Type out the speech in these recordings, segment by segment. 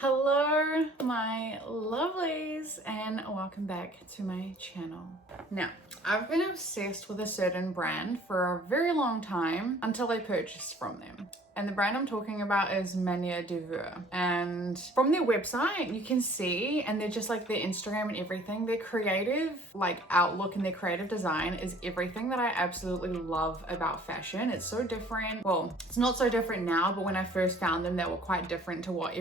Hello my lovelies and welcome back to my channel. Now, I've been obsessed with a certain brand for a very long time until I purchased from them. And the brand I'm talking about is Maniere De Voir. And from their website, you can see, and they're just like their Instagram and everything, their creative like outlook and their creative design is everything that I absolutely love about fashion. It's so different. Well, it's not so different now, but when I first found them, they were quite different to what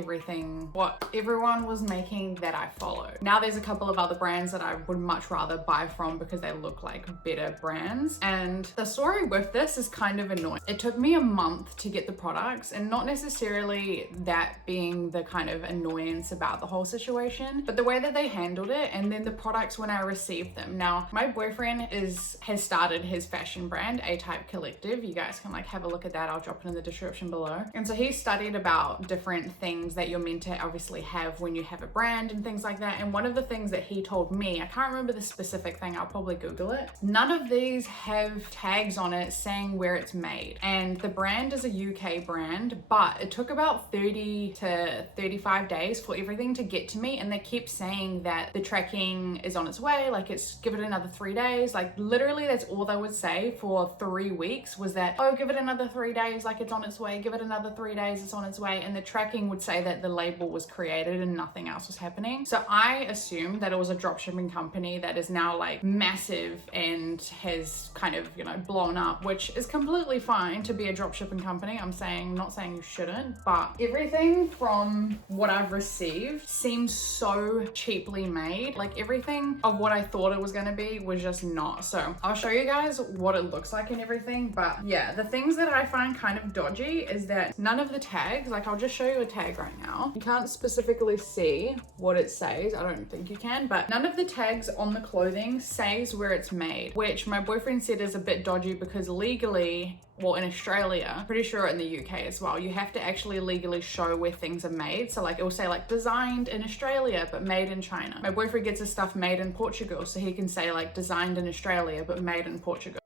everyone was making that I followed. Now there's a couple of other brands that I would much rather buy from because they look like better brands. And the story with this is kind of annoying. It took me a month to get the products, and not necessarily that being the kind of annoyance about the whole situation, but the way that they handled it and then the products when I received them. Now, my boyfriend has started his fashion brand, A-Type Collective. You guys can like have a look at that. I'll drop it in the description below. And so he studied about different things that you're meant to obviously have when you have a brand and things like that. And one of the things that he told me, I can't remember the specific thing, I'll probably Google it. None of these have tags on it saying where it's made. And the brand is a UK brand, but it took about 30 to 35 days for everything to get to me. And they keep saying that the tracking is on its way, like give it another 3 days. Like literally that's all they would say for 3 weeks was that, oh, give it another 3 days, like it's on its way, give it another 3 days, it's on its way. And the tracking would say that the label was created and nothing else was happening. So I assumed that it was a dropshipping company that is now like massive and has kind of, you know, blown up, which is completely fine to be a dropshipping company. Not saying you shouldn't, but everything from what I've received seems so cheaply made. Like everything of what I thought it was going to be was just not. So I'll show you guys what it looks like and everything. But yeah, the things that I find kind of dodgy is that none of the tags, like I'll just show you a tag right now. You can't specifically see what it says. I don't think you can, but none of the tags on the clothing says where it's made, which my boyfriend said is a bit dodgy because legally, well, in Australia, pretty sure in the UK as well, you have to actually legally show where things are made. So like it will say like designed in Australia but made in China. My boyfriend gets his stuff made in Portugal, so he can say like designed in Australia but made in Portugal.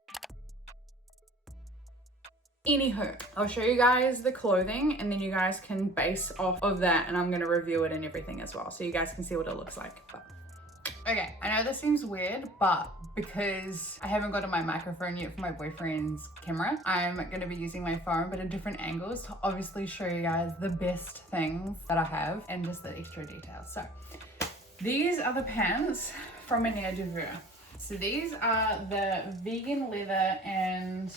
Anywho, I'll show you guys the clothing and then you guys can base off of that, and I'm going to review it and everything as well, so you guys can see what it looks like. But okay, I know this seems weird, but because I haven't got my microphone yet for my boyfriend's camera, I'm going to be using my phone but at different angles to obviously show you guys the best things that I have and just the extra details. So these are the pants from Maniere De Voir. So these are the vegan leather and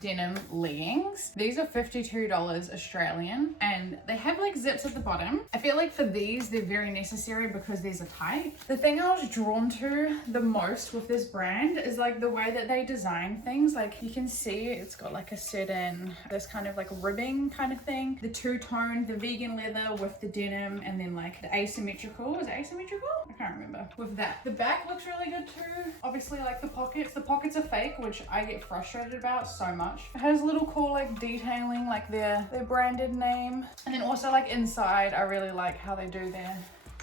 denim leggings. These are $52 Australian and they have like zips at the bottom. I feel like for these they're very necessary because these are tight. The thing I was drawn to the most with this brand is like the way that they design things. Like you can see it's got like a certain, this kind of like ribbing kind of thing. The two-tone, the vegan leather with the denim, and then like the asymmetrical. Is it asymmetrical? I can't remember. With that. The back looks really good too. Obviously like the pockets are fake, which I get frustrated about so much. It has little cool like detailing, like their branded name, and then also like inside I really like how they do their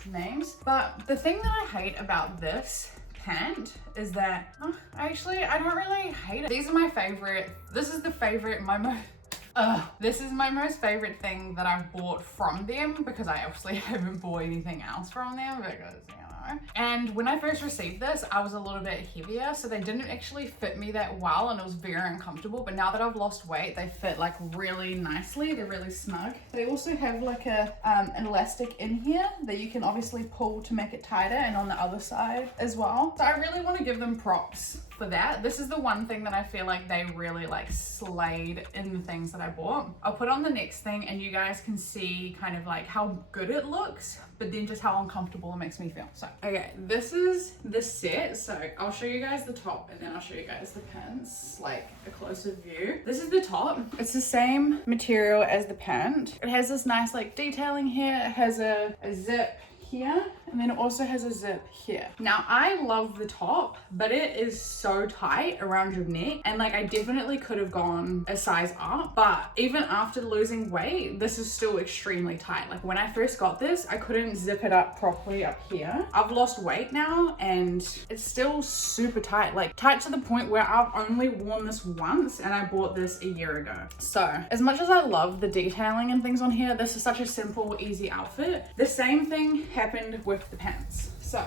names. But the thing that I hate about this pant is that I don't really hate it. These are my favorite. This is my most favorite thing that I've bought from them, because I obviously haven't bought anything else from them because, you know. And when I first received this, I was a little bit heavier, so they didn't actually fit me that well and it was very uncomfortable. But now that I've lost weight, they fit like really nicely. They're really snug. They also have like an elastic in here that you can obviously pull to make it tighter, and on the other side as well. So I really want to give them props for that. This is the one thing that I feel like they really like slayed in the things that I bought. I'll put on the next thing and you guys can see kind of like how good it looks, but then just how uncomfortable it makes me feel. So okay, this is the set. So I'll show you guys the top and then I'll show you guys the pants, like a closer view. This is the top. It's the same material as the pant. It has this nice like detailing here. It has a zip here And then it also has a zip here. Now I love the top, but it is so tight around your neck, and like I definitely could have gone a size up, but even after losing weight, this is still extremely tight. Like when I first got this, I couldn't zip it up properly up here. I've lost weight now and it's still super tight, like tight to the point where I've only worn this once, and I bought this a year ago. So as much as I love the detailing and things on here, this is such a simple, easy outfit. The same thing happened with the pants. So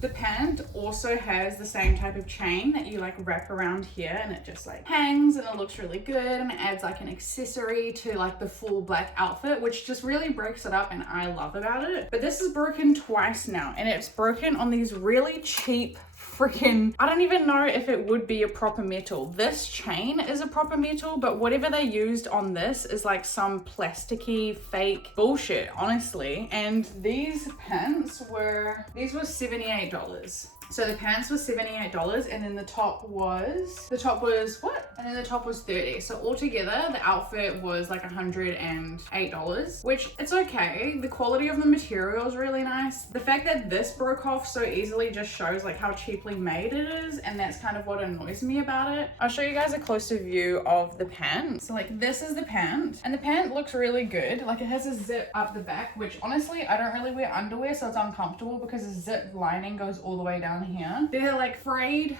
the pant also has the same type of chain that you like wrap around here, and it just like hangs and it looks really good, and it adds like an accessory to like the full black outfit, which just really breaks it up, and I love about it. But this is broken twice now, and it's broken on these really cheap freaking, I don't even know if it would be a proper metal. This chain is a proper metal, but whatever they used on this is like some plasticky fake bullshit, honestly. And these pants were $78. So the pants were $78, and then the top was what? And then the top was $30. So altogether the outfit was like $108, which it's okay. The quality of the material is really nice. The fact that this broke off so easily just shows like how cheaply made it is, and that's kind of what annoys me about it. I'll show you guys a closer view of the pant. So like this is the pant, and the pant looks really good. Like it has a zip up the back, which honestly I don't really wear underwear, so it's uncomfortable because the zip lining goes all the way down here. They're like they're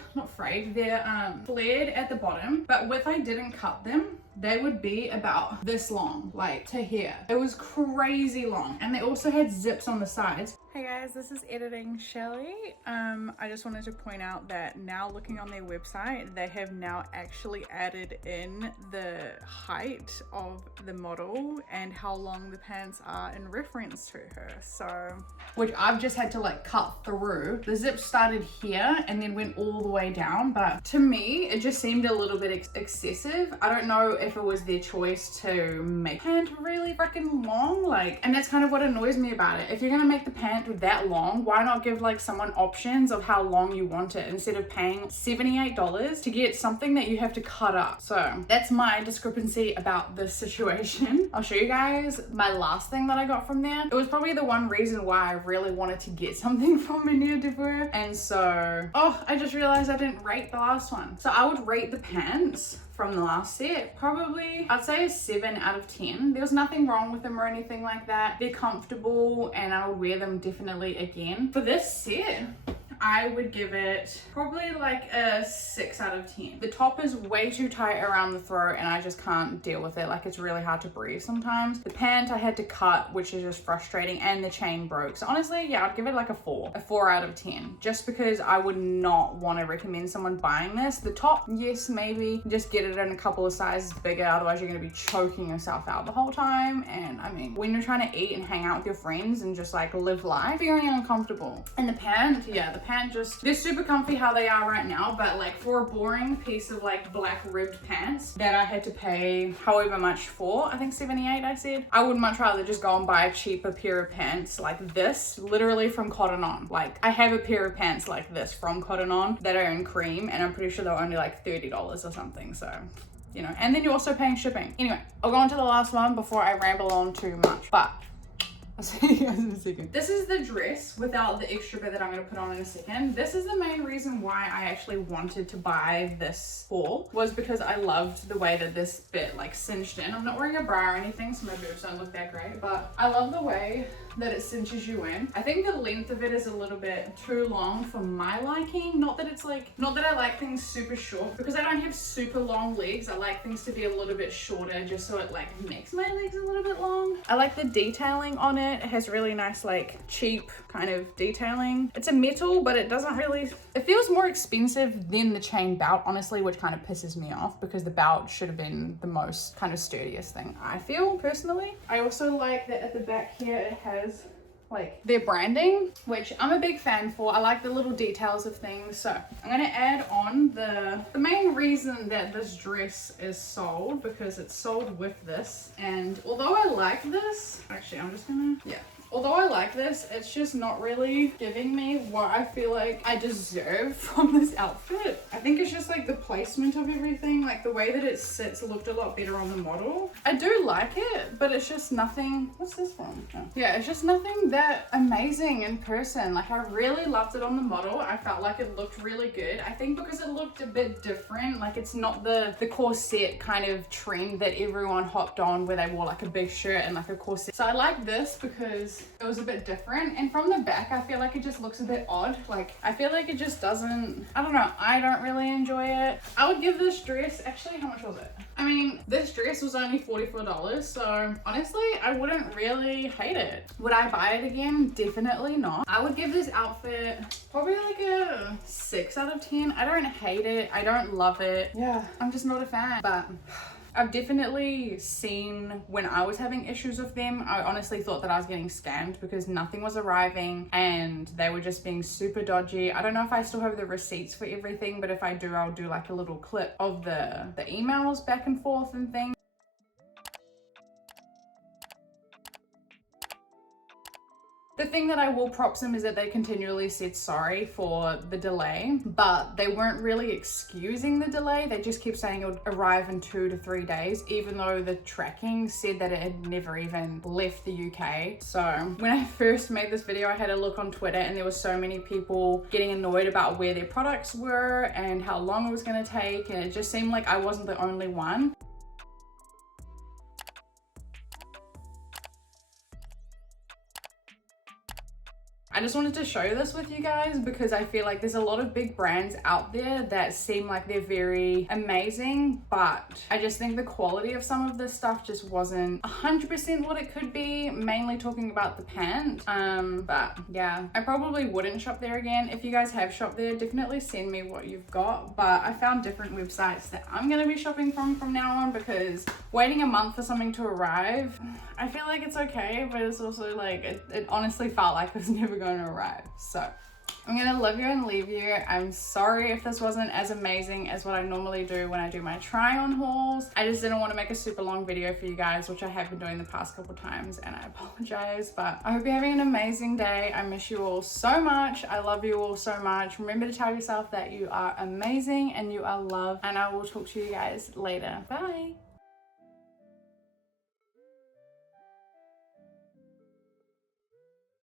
flared at the bottom, but if I didn't cut them, they would be about this long, like to here. It was crazy long, and they also had zips on the sides. Hey guys, this is Editing Shelly. I just wanted to point out that now looking on their website, they have now actually added in the height of the model and how long the pants are in reference to her. So, which I've just had to like cut through. The zip started here and then went all the way down, but to me, it just seemed a little bit excessive. I don't know if it was their choice to make the pant really freaking long, like, and that's kind of what annoys me about it. If you're gonna make the pant that long, why not give like someone options of how long you want it instead of paying $78 to get something that you have to cut up? So that's my discrepancy about this situation. I'll show you guys my last thing that I got from there. It was probably the one reason why I really wanted to get something from Maniere De Voir, and so I just realized I didn't rate the last one. So I would rate the pants from the last set probably, I'd say a 7 out of 10. There was nothing wrong with them or anything like that. They're comfortable and I would wear them definitely again. For this set, I would give it probably like a 6 out of 10. The top is way too tight around the throat and I just can't deal with it. Like it's really hard to breathe sometimes. The pant I had to cut, which is just frustrating, and the chain broke. So honestly, yeah, I'd give it like a 4 out of 10, just because I would not want to recommend someone buying this. The top, yes, maybe just get it in a couple of sizes bigger, otherwise you're going to be choking yourself out the whole time. And I mean, when you're trying to eat and hang out with your friends and just like live life, feeling uncomfortable. And the pant, yeah, the pant just, they're super comfy how they are right now, but like for a boring piece of like black ribbed pants that I had to pay however much for, I think 78 I said, I would much rather just go and buy a cheaper pair of pants like this, literally from Cotton On. Like I have a pair of pants like this from Cotton On that are in cream, and I'm pretty sure they're only like $30 or something, so you know, and then you're also paying shipping. Anyway, I'll go on to the last one before I ramble on too much, but I'll see you guys in a second. This is the dress without the extra bit that I'm going to put on in a second. This is the main reason why I actually wanted to buy this haul, was because I loved the way that this bit like cinched in. I'm not wearing a bra or anything, so my boobs don't look that great, but I love the way that it cinches you in. I think the length of it is a little bit too long for my liking. Not that it's like, not that I like things super short, because I don't have super long legs. I like things to be a little bit shorter just so it like makes my legs a little bit long. I like the detailing on it. It has really nice like cheap kind of detailing. It's a metal, but it doesn't really, it feels more expensive than the chain belt, honestly, which kind of pisses me off because the belt should have been the most kind of sturdiest thing, I feel personally. I also like that at the back here it has like their branding, which I'm a big fan for. I like the little details of things. So I'm gonna add on the main reason that this dress is sold, because it's sold with this. And although I like this, actually I'm just gonna, yeah, although I like this, it's just not really giving me what I feel like I deserve from this outfit. I think it's just like the placement of everything, like the way that it sits looked a lot better on the model. I do like it, but it's just nothing. What's this from? Oh. Yeah, it's just nothing that amazing in person. Like I really loved it on the model. I felt like it looked really good. I think because it looked a bit different, like it's not the corset kind of trend that everyone hopped on where they wore like a big shirt and like a corset. So I like this because it was a bit different, and from the back I feel like it just looks a bit odd. Like I feel like it just doesn't, I don't know, I don't really enjoy it. I would give this dress, actually how much was it? I mean, this dress was only $44, so honestly I wouldn't really hate it. Would I buy it again? Definitely not. I would give this outfit probably like a 6 out of 10. I don't hate it, I don't love it. Yeah, I'm just not a fan, but I've definitely seen when I was having issues with them, I honestly thought that I was getting scammed because nothing was arriving and they were just being super dodgy. I don't know if I still have the receipts for everything, but if I do, I'll do like a little clip of the emails back and forth and things. The thing that I will props them is that they continually said sorry for the delay, but they weren't really excusing the delay. They just kept saying it would arrive in 2 to 3 days, even though the tracking said that it had never even left the UK. So when I first made this video, I had a look on Twitter and there were so many people getting annoyed about where their products were and how long it was gonna take, and it just seemed like I wasn't the only one. I just wanted to show this with you guys because I feel like there's a lot of big brands out there that seem like they're very amazing, but I just think the quality of some of this stuff just wasn't 100% what it could be, mainly talking about the pant. But yeah, I probably wouldn't shop there again. If you guys have shopped there, definitely send me what you've got, but I found different websites that I'm gonna be shopping from now on, because waiting a month for something to arrive, I feel like it's okay, but it's also like, it honestly felt like it was never going to arrive. So I'm gonna love you and leave you. I'm sorry if this wasn't as amazing as what I normally do when I do my try on hauls. I just didn't want to make a super long video for you guys, which I have been doing the past couple times, and I apologize, but I hope you're having an amazing day. I miss you all so much. I love you all so much. Remember to tell yourself that you are amazing and you are loved, and I will talk to you guys later. Bye.